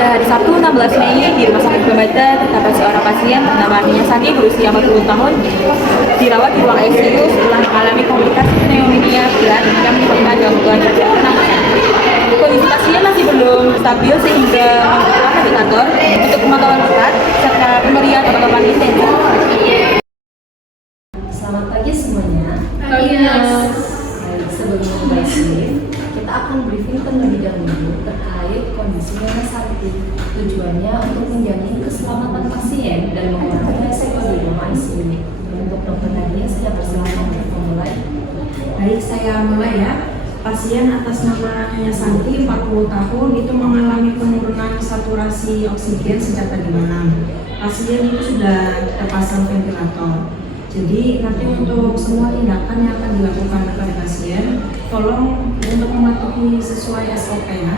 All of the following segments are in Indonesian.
Pada hari Sabtu 16 Mei di Rumah Sakit Bambada terdapat seorang pasien bernama Nia Sani berusia 40 tahun dirawat di ruang ICU setelah mengalami komplikasi pneumonia berat yang menyebabkan gangguan pernapasan. Kondisi pasien masih belum stabil sehingga membutuhkan ventilator untuk pemantauan ketat serta pemberian obat-obatan intensif. Selamat pagi semuanya. Pagi, Nurse. Baik, sebelum mulai kita akan briefing terlebih dahulu terkait kondisi Nia Santi. Tujuannya untuk menjamin keselamatan pasien dan mengurangi resiko di rumah ICU. Untuk Dokter Nadia, siap bersilakan untuk memulai. Baik, saya mulai ya. Pasien atas nama Nia Santi, 40 tahun, itu mengalami penurunan saturasi oksigen sejak tadi malam. Pasien itu sudah terpasang ventilator. Jadi nanti untuk semua tindakan yang akan dilakukan kepada pasien, tolong untuk mematuhi sesuai SOP ya.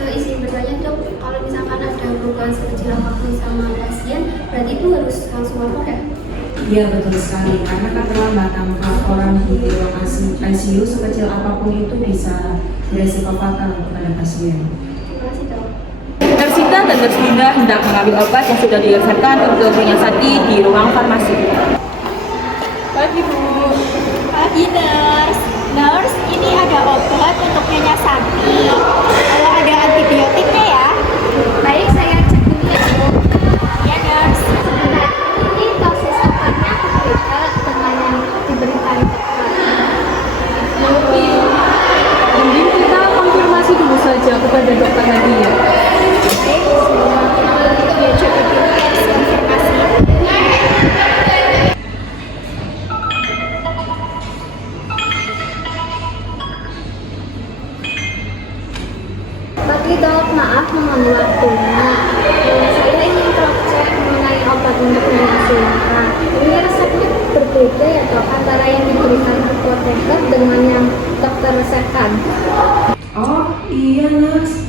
Izin bertanya dok, kalau misalkan ada perubahan sekecil apapun sama pasien, berarti itu harus langsung lapor ya? Iya betul sekali, karena keterlambatan pelaporan di ruang ICU sekecil apapun itu bisa beresiko fatal kepada pasien. Terima kasih dok. Tersita dan Tersbunda hendak mengambil obat yang sudah diresetkan untuk Nia Santi di ruang farmasi. Pagi Bu. Pagi Nurse. Nurse, ini ada obat untuk Nia Santi. Kalau ada antibiotiknya ya. Baik, saya cek dulu ya Bu. Ya Nurse. Sebentar, ini dosis obatnya berbeda dengan yang diberikan dokter. Mungkin kita konfirmasi dulu saja kepada Dokter Nadia. Baik, semua dia coba dulu ya konfirmasi. Pagi dok, maaf mengganggu waktunya. Saya ingin cross-check mengenai obat untuk Nia. Ini resepnya berbeda ya dok, antara yang diberikan apoteker dengan yang dokter resepkan. Oh iya Nas,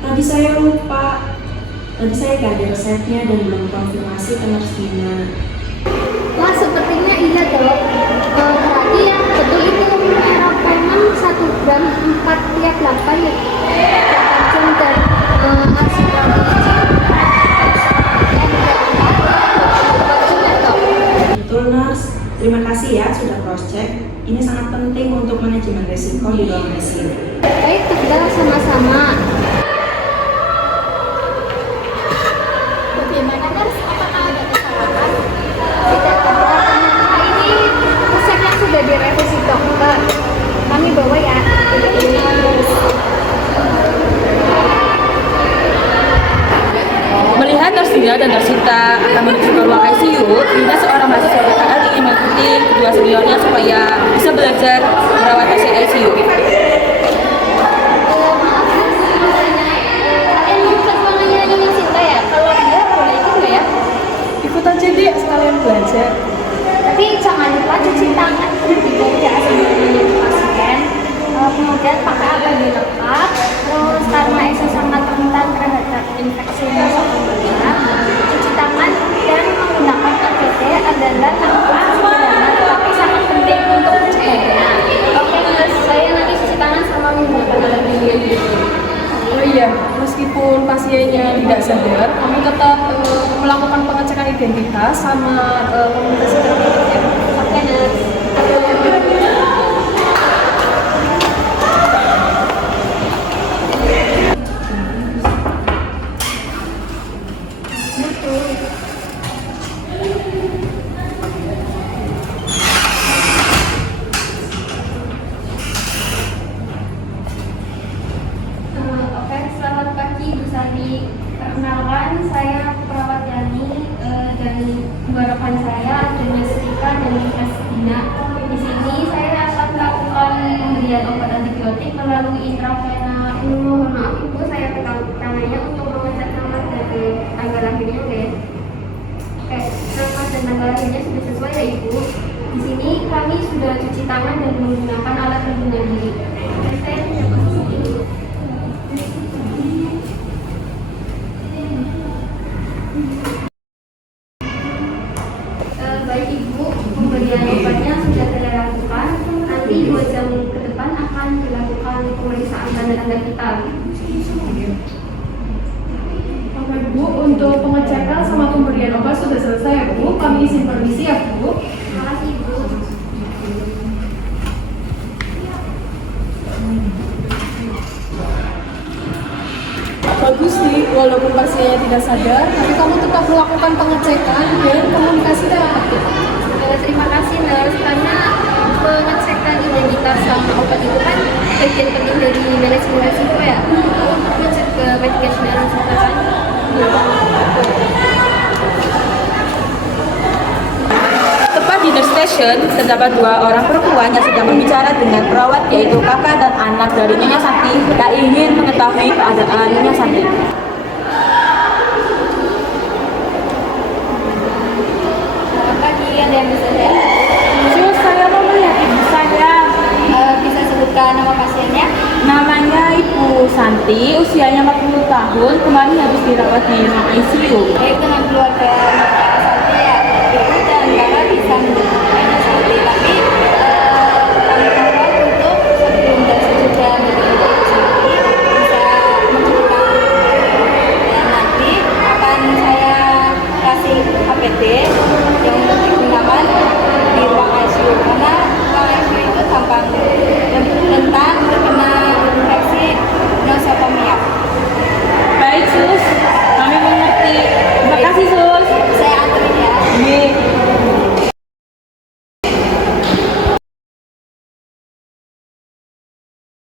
tadi saya lupa. Tadi saya gak ada resepnya dan belum konfirmasi ke Nurse Dina. Wah, sepertinya iya dok. Berarti yang betul itu meropenem 1 gram 4 tiap 8 ya. Kacung dan asparagin. Betul Nurse, terima kasih ya sudah cross check. Ini sangat penting untuk manajemen risiko di ruang ICU. Baik, dokter, sama-sama. Bagaimana Nurse? Apakah ada kesalahan? Tidak ada, karena ini resep yang sudah direvisi dokter. Kami bawa ya. Melihat Tersbunda dan Tersita akan menuju ke ruang ICU, Dina seorang mahasiswa PKL ingin mengikuti kedua seniornya supaya bisa belajar merawat pasien ICU. Maaf, kalian mau ke ruangannya Nini Sinta ya? Kalau dia boleh ikut nggak ya? Ikut aja deh, sekalian belajar. Tapi jangan lupa cuci tangan sebelum ya sebelum pasien. Kemudian pakai APD lengkap. Terus karena ICU sangat rentan terhadap infeksi masuk ke tubuh, cuci tangan dan menggunakan APD adalah langkah sederhana tetapi sangat penting untuk mencegahnya. Oke, terus saya nanti cuci tangan sama menggunakan APD. Oh iya, meskipun pasiennya tidak sadar, kami tetap melakukan pengecekan identitas sama komunikasi tertutup ya. Oke, Nurse. Oke, selamat pagi Bu Sani. Perkenalkan, saya perawat Yani dan dua rekan saya ada Mas Rika dan Mas Dina. Di sini saya akan melakukan pemberian obat antibiotik melalui intravena. Mohon maaf Ibu, saya pegang tangannya untuk mengecek nama dan tanggal lahirnya ya. Oke, nama dan tanggal lahirnya sudah sesuai ya Ibu. Di sini kami sudah cuci tangan dan menggunakan alat pelindung diri. Saya tidak posisi dulu. Baik Ibu, pemberian obatnya sudah saya lakukan. Nanti 2 jam ke depan akan dilakukan pemeriksaan tanda-tanda vital. sudah selesai ya Bu. Kami izin permisi ya Bu. Terima kasih Bu. Bagus nih, walaupun pasiennya tidak sadar, tapi kamu tetap melakukan pengecekan dan komunikasi dengan aktif. Terima kasih nurse, karena pengecekan identitas sama obat itu kan bagian penting dari manajemen resiko ya. Untuk mencegah medication error juga kan. Tepat di nurse station, terdapat dua orang perempuan yang sedang berbicara dengan perawat, yaitu kakak dan anak dari Nyonya Santi yang ingin mengetahui keadaan Nyonya Santi. Selamat pagi, ada yang bisa saya? Sus, saya mau melihat ibu saya. Bisa sebutkan nama pasiennya? Namanya Ibu Santi, usianya 40 tahun, kemarin habis dirawat di ruang ICU. Baik, dengan keluarga